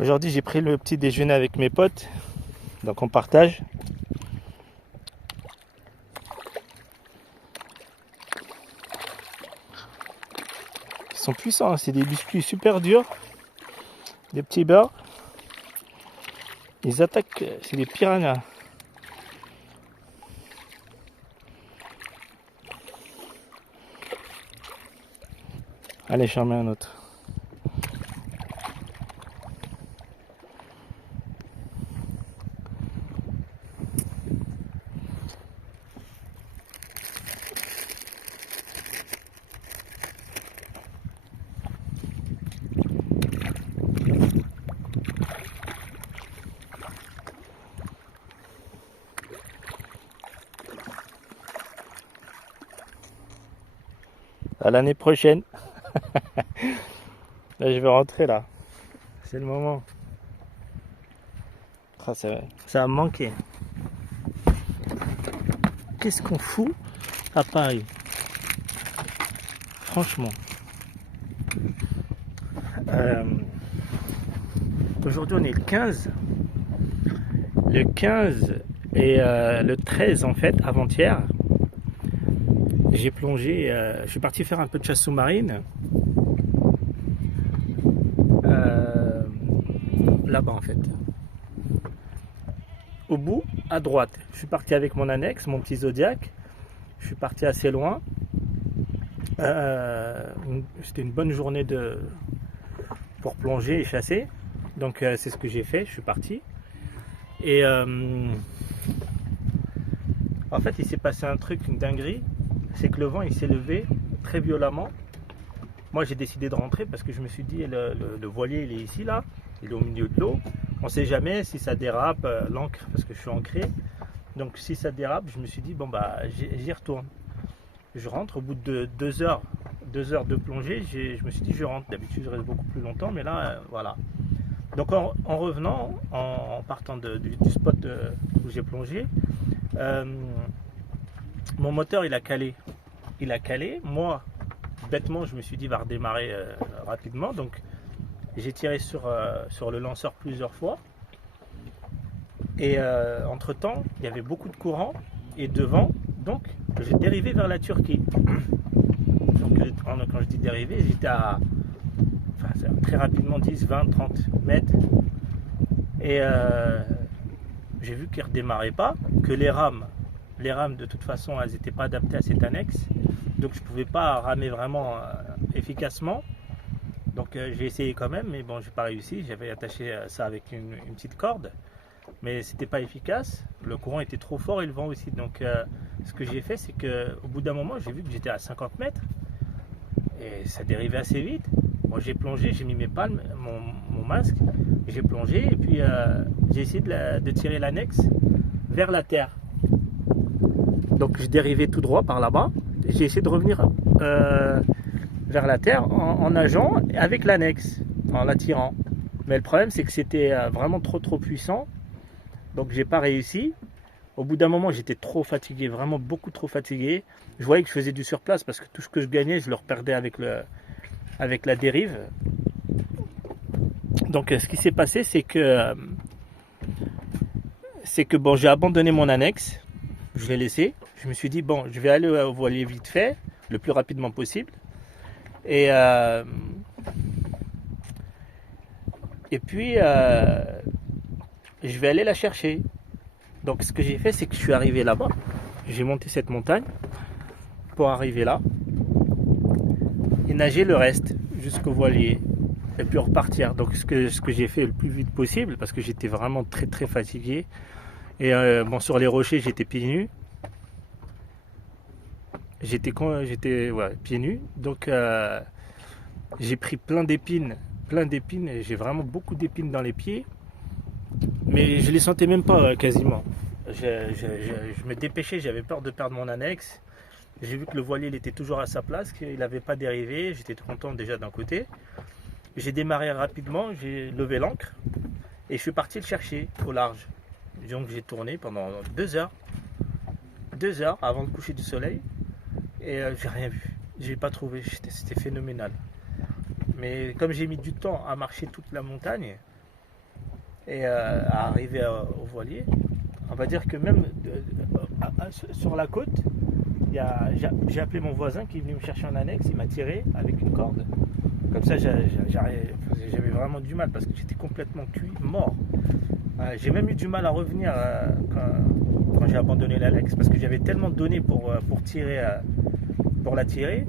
Aujourd'hui, j'ai pris le petit déjeuner avec mes potes, donc on partage. Ils sont puissants, hein. C'est des biscuits super durs, des petits beurres. Ils attaquent, c'est des piranhas. Allez, j'en mets un autre. À l'année prochaine. Là, je vais rentrer là. C'est le moment. Ah, ça va me manquer. Qu'est-ce qu'on fout à Paris? Franchement. Euh, Aujourd'hui, on est le 15. Le 15 et le 13, en fait, avant-hier, j'ai plongé. Je suis parti faire un peu de chasse sous-marine. Là-bas, en fait. Au bout, à droite. Je suis parti avec mon annexe, mon petit Zodiac. Je suis parti assez loin. C'était une bonne journée pour plonger et chasser. Donc c'est ce que j'ai fait, je suis parti. Et en fait, il s'est passé un truc, une dinguerie. C'est que le vent, il s'est levé très violemment. Moi, j'ai décidé de rentrer parce que je me suis dit, le voilier, il est ici, là. Il est au milieu de l'eau. On ne sait jamais si ça dérape, l'ancre, parce que je suis ancré. Donc si ça dérape, je me suis dit, bon, bah, j'y retourne. Je rentre au bout de 2 heures de plongée. Je me suis dit, je rentre. D'habitude, je reste beaucoup plus longtemps, mais là, voilà. Donc en revenant, en partant du spot où j'ai plongé, mon moteur, il a calé. Il a calé. Moi, bêtement, je me suis dit, il va redémarrer rapidement. Donc j'ai tiré sur le lanceur plusieurs fois. Et entre-temps, il y avait beaucoup de courant et de vent. Donc j'ai dérivé vers la Turquie. Donc quand je dis dérivé, j'étais à très rapidement 10, 20, 30 mètres. Et j'ai vu qu'il ne redémarrait pas, que les rames de toute façon, elles n'étaient pas adaptées à cette annexe. Donc je ne pouvais pas ramer vraiment efficacement. Donc j'ai essayé quand même, mais bon, j'ai pas réussi. J'avais attaché ça avec une petite corde, mais c'était pas efficace. Le courant était trop fort et le vent aussi. Donc ce que j'ai fait, c'est qu'au bout d'un moment, j'ai vu que j'étais à 50 mètres et ça dérivait assez vite. Moi, j'ai plongé, j'ai mis mes palmes, mon masque, j'ai plongé et puis j'ai essayé de tirer l'annexe vers la terre. Donc je dérivais tout droit par là-bas. J'ai essayé de revenir vers la terre en nageant avec l'annexe, en la tirant. Mais le problème, c'est que c'était vraiment trop puissant. Donc j'ai pas réussi. Au bout d'un moment, j'étais trop fatigué, vraiment beaucoup trop fatigué. Je voyais que je faisais du surplace parce que tout ce que je gagnais, je le reperdais avec la dérive. Donc ce qui s'est passé, c'est que bon, j'ai abandonné mon annexe. Je l'ai laissé. Je me suis dit, bon, je vais aller au voilier vite fait, le plus rapidement possible. Et puis, je vais aller la chercher. Donc, ce que j'ai fait, c'est que je suis arrivé là-bas. J'ai monté cette montagne pour arriver là et nager le reste jusqu'au voilier et puis repartir. Donc, ce que j'ai fait le plus vite possible parce que j'étais vraiment très fatigué. Et bon, sur les rochers, j'étais pieds nus. J'étais pieds nus. Donc, j'ai pris plein d'épines. J'ai vraiment beaucoup d'épines dans les pieds. Mais je les sentais même pas quasiment. Je me dépêchais, j'avais peur de perdre mon annexe. J'ai vu que le voilier il était toujours à sa place, qu'il n'avait pas dérivé. J'étais content déjà d'un côté. J'ai démarré rapidement, j'ai levé l'ancre et je suis parti le chercher au large. Donc j'ai tourné pendant 2 heures. 2 heures avant le coucher du soleil. Et j'ai rien vu. J'ai pas trouvé. C'était phénoménal. Mais comme j'ai mis du temps à marcher toute la montagne, et à arriver au voilier. On va dire que même sur la côte, j'ai appelé mon voisin qui est venu me chercher en annexe, il m'a tiré avec une corde. Comme ça, j'avais vraiment du mal parce que j'étais complètement cuit, mort. J'ai même eu du mal à revenir quand j'ai abandonné l'annexe parce que j'avais tellement donné pour tirer, pour la tirer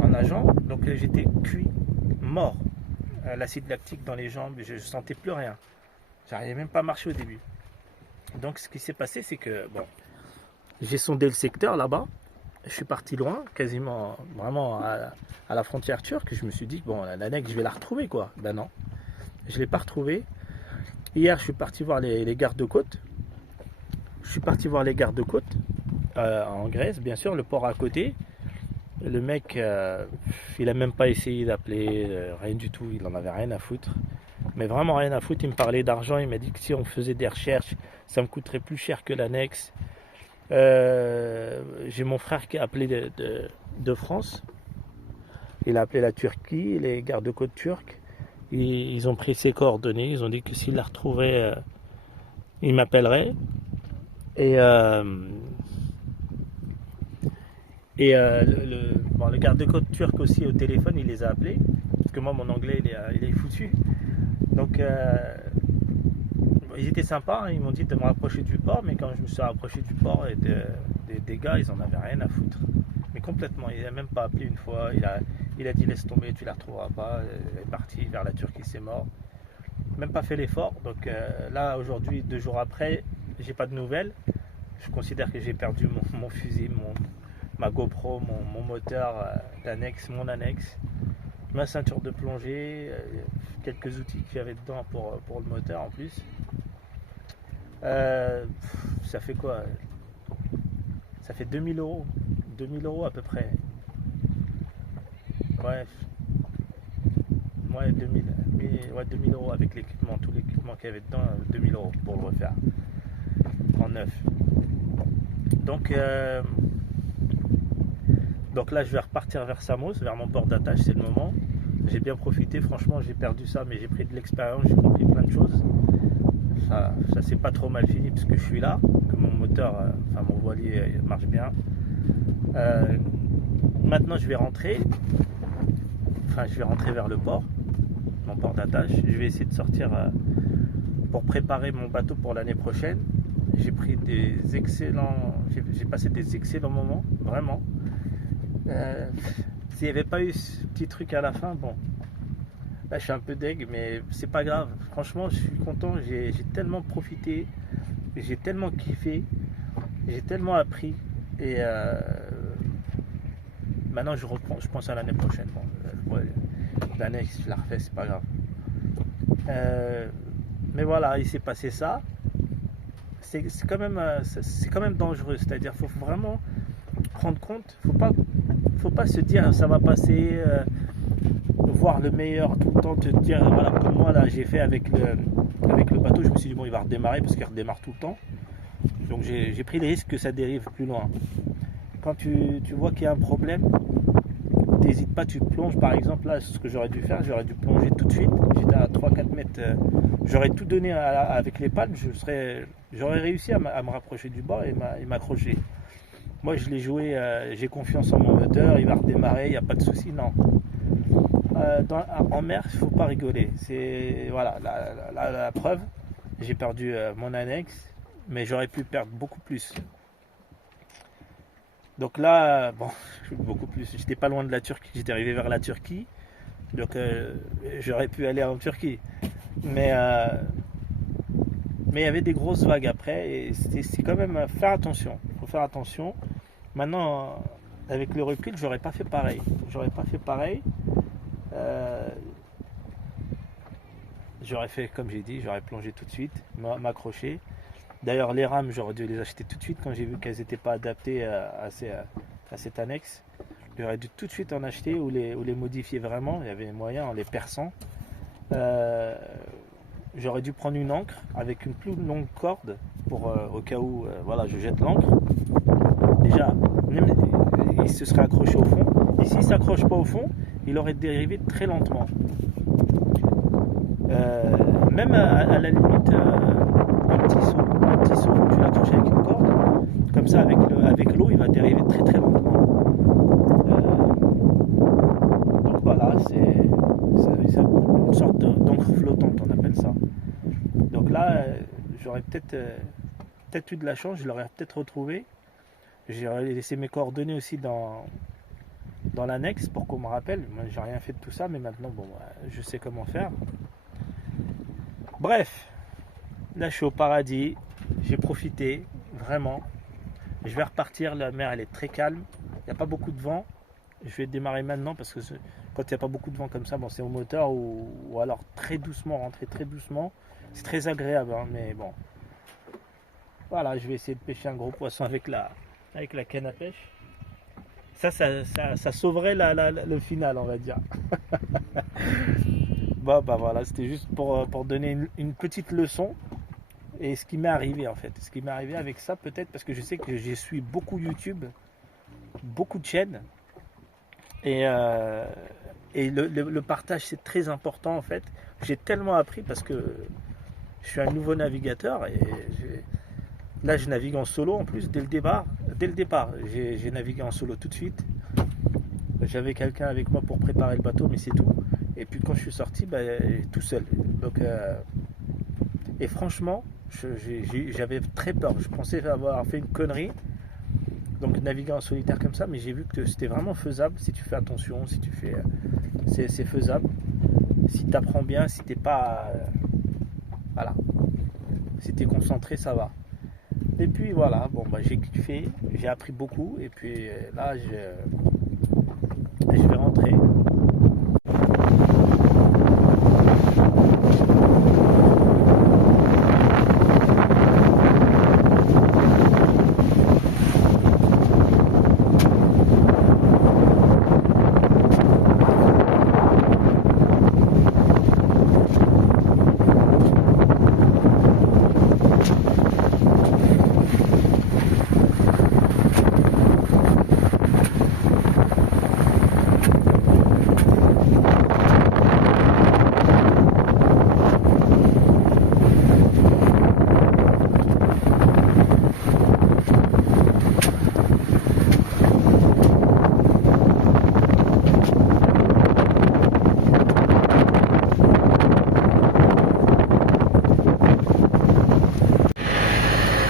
en nageant. Donc j'étais cuit, mort. L'acide lactique dans les jambes, je sentais plus rien. J'arrivais même pas à marcher au début. Donc ce qui s'est passé, c'est que bon, j'ai sondé le secteur là-bas. Je suis parti loin, quasiment vraiment à la frontière turque. Je me suis dit, bon, l'annexe, je vais la retrouver, quoi. Ben non, je ne l'ai pas retrouvée. Hier, je suis parti voir les gardes-côtes. Je suis parti voir les gardes-côtes en Grèce, bien sûr, le port à côté. Le mec, il a même pas essayé d'appeler, rien du tout, il en avait rien à foutre. Mais vraiment rien à foutre, il me parlait d'argent, il m'a dit que si on faisait des recherches, ça me coûterait plus cher que l'annexe. J'ai mon frère qui a appelé de France. Il a appelé la Turquie, les gardes-côtes turcs. Ils ont pris ses coordonnées. Ils ont dit que s'il la retrouvait, il m'appellerait. Et le garde-côte turc aussi au téléphone, il les a appelés. Parce que moi, mon anglais, il est foutu. Donc, ils étaient sympas, hein, ils m'ont dit de me rapprocher du port, mais quand je me suis rapproché du port et des gars, ils en avaient rien à foutre. Mais complètement, il n'a même pas appelé une fois, il a dit laisse tomber, tu la retrouveras pas, il est parti vers la Turquie, c'est mort. Même pas fait l'effort, donc là aujourd'hui, 2 jours après, j'ai pas de nouvelles. Je considère que j'ai perdu mon fusil, ma GoPro, mon moteur d'annexe, mon annexe, ma ceinture de plongée, quelques outils qu'il y avait dedans pour le moteur en plus. Ça fait quoi? Ça fait 2000 euros. 2000 euros à peu près. Ouais, 2000. Ouais, 2000 euros avec l'équipement, tout l'équipement qu'il y avait dedans, 2000 euros pour le refaire. En neuf. Donc là, je vais repartir vers Samos, vers mon port d'attache, c'est le moment. J'ai bien profité, franchement, j'ai perdu ça, mais j'ai pris de l'expérience, j'ai compris plein de choses. Ça s'est pas trop mal fini parce que je suis là, que mon moteur, mon voilier marche bien. Maintenant, je vais rentrer vers le port, mon port d'attache. Je vais essayer de sortir pour préparer mon bateau pour l'année prochaine. J'ai passé des excellents moments, vraiment. S'il n'y avait pas eu ce petit truc à la fin, bon, là je suis un peu deg, mais c'est pas grave. Franchement, je suis content, j'ai tellement profité, j'ai tellement kiffé, j'ai tellement appris. Et maintenant je pense à l'année prochaine. Bon, l'année, je la refais, c'est pas grave. Mais voilà, il s'est passé ça. C'est quand même dangereux, c'est-à-dire faut vraiment prendre compte, faut pas se dire ça va passer, voir le meilleur tout le temps, te dire voilà, comme moi là j'ai fait avec le bateau, je me suis dit bon il va redémarrer parce qu'il redémarre tout le temps, donc j'ai pris le risque que ça dérive plus loin. Quand tu vois qu'il y a un problème, n'hésite pas, tu plonges. Par exemple là, ce que j'aurais dû faire, j'aurais dû plonger tout de suite, j'étais à 3-4 mètres, j'aurais tout donné avec les palmes, j'aurais réussi à me rapprocher du bord et m'accrocher. Moi je l'ai joué, j'ai confiance en mon moteur, il va redémarrer, il n'y a pas de souci, non. En mer, il ne faut pas rigoler. C'est voilà la preuve. J'ai perdu mon annexe, mais j'aurais pu perdre beaucoup plus. Donc là, bon, beaucoup plus. J'étais pas loin de la Turquie, j'étais arrivé vers la Turquie, donc j'aurais pu aller en Turquie. Mais il y avait des grosses vagues après, et c'est quand même faire attention. Il faut faire attention. Maintenant, avec le recul, j'aurais pas fait pareil. J'aurais fait comme j'ai dit, j'aurais plongé tout de suite, m'accrocher. D'ailleurs, les rames, j'aurais dû les acheter tout de suite quand j'ai vu qu'elles n'étaient pas adaptées à cette annexe. J'aurais dû tout de suite en acheter ou les modifier vraiment. Il y avait moyen en les perçant. J'aurais dû prendre une ancre avec une plus longue corde pour au cas où voilà, je jette l'ancre. Déjà, même, il se serait accroché au fond. Et s'il ne s'accroche pas au fond, il aurait dérivé très lentement. même à la limite, un petit seau, tu l'accroches avec une corde, comme ça avec l'eau, il va dériver très très lentement. Donc voilà, c'est une sorte d'encre flottante, on appelle ça. Donc là, j'aurais peut-être eu de la chance, je l'aurais peut-être retrouvé. J'aurais laissé mes coordonnées aussi dans l'annexe pour qu'on me rappelle. Moi, j'ai rien fait de tout ça, mais maintenant, bon, je sais comment faire. Bref, là, je suis au paradis. J'ai profité, vraiment. Je vais repartir. La mer, elle est très calme. Il n'y a pas beaucoup de vent. Je vais démarrer maintenant parce que quand il n'y a pas beaucoup de vent comme ça, bon, c'est au moteur ou alors très doucement, rentrer très doucement. C'est très agréable, hein, mais bon. Voilà, je vais essayer de pêcher un gros poisson avec la canne à pêche. Ça sauverait le final, on va dire. Bon, bah voilà, c'était juste pour donner une petite leçon. Et ce qui m'est arrivé en fait. Ce qui m'est arrivé avec ça, peut-être parce que je sais que je suis beaucoup YouTube, beaucoup de chaînes. Et le partage, c'est très important en fait. J'ai tellement appris parce que je suis un nouveau navigateur et là je navigue en solo en plus dès le départ. J'ai navigué en solo tout de suite. J'avais quelqu'un avec moi pour préparer le bateau, mais c'est tout. Et puis quand je suis sorti, tout seul. Donc, et franchement, j'avais très peur. Je pensais avoir fait une connerie. Donc naviguer en solitaire comme ça, mais j'ai vu que c'était vraiment faisable si tu fais attention, si tu fais, c'est faisable. Si tu apprends bien, si t'es pas, voilà, si t'es concentré, ça va. Et puis voilà, bon j'ai kiffé, j'ai appris beaucoup, et puis là je vais rentrer.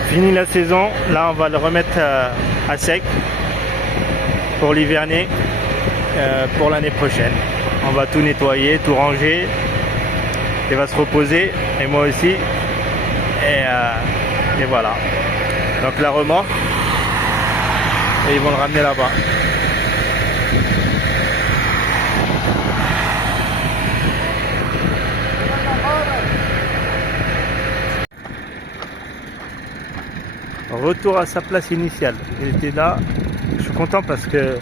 Fini la saison, là on va le remettre à sec pour l'hiverner pour l'année prochaine. On va tout nettoyer, tout ranger, il va se reposer et moi aussi et voilà. Donc la remorque et ils vont le ramener là-bas. Retour à sa place initiale. J'étais là, je suis content parce que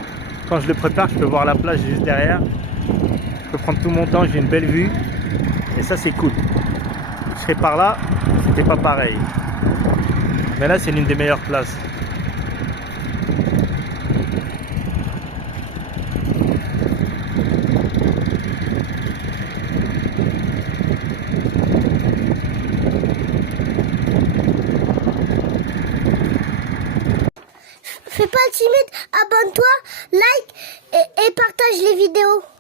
quand je le prépare, je peux voir la plage juste derrière. Je peux prendre tout mon temps, j'ai une belle vue et ça c'est cool. Je serais par là, c'était pas pareil. Mais là c'est l'une des meilleures places. Fais pas le timide, abonne-toi, like et partage les vidéos.